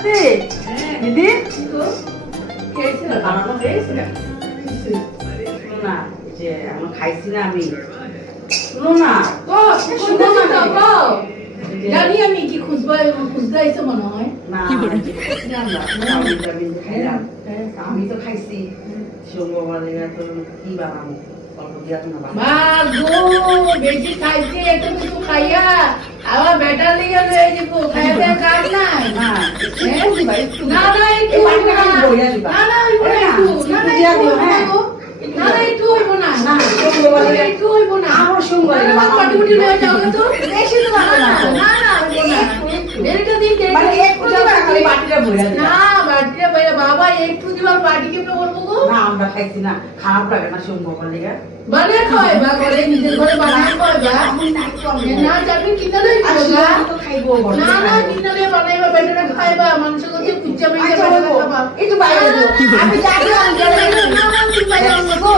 দিদি না যে আমি খাইছি না আমি শুনো না জানি আমি কি খুঁজতে আইসো মনে হয় না খাইলাম আমি তো খাইছি সোমবারে তো কি বানাবো অল্প দিয়া তো না মা গো বেশি খাইছে এত কিছু খাইয়া আবার ব্যাটার লিগে রয়ে যাবো খাইতে কাজ নাই না না না একটু না না একটু হইব না না একটু হইব না আমার সোমবারে পাটি লয়ে যাও তো বেশি তো না না না দেড়টা দিন বাটিটা বইয়া না বাটিটা বইয়া বাবা একটু দিবার বাটি কে করবো গো না আমরা খাইছি না খারাপ লাগে না সোমবার লেগে বানিয়ে খাওয়াই বা ঘরে নিজের ঘরে বানিয়ে খাওয়াই না যাবি কিনারে খাইবো না না কিনারে বানাইবা বেটারে খাইবা মানুষ করতে কুচ্চা মেয়ে খাবা একটু বাইরে আমি যাবো আমি না না তুই বাইরে গো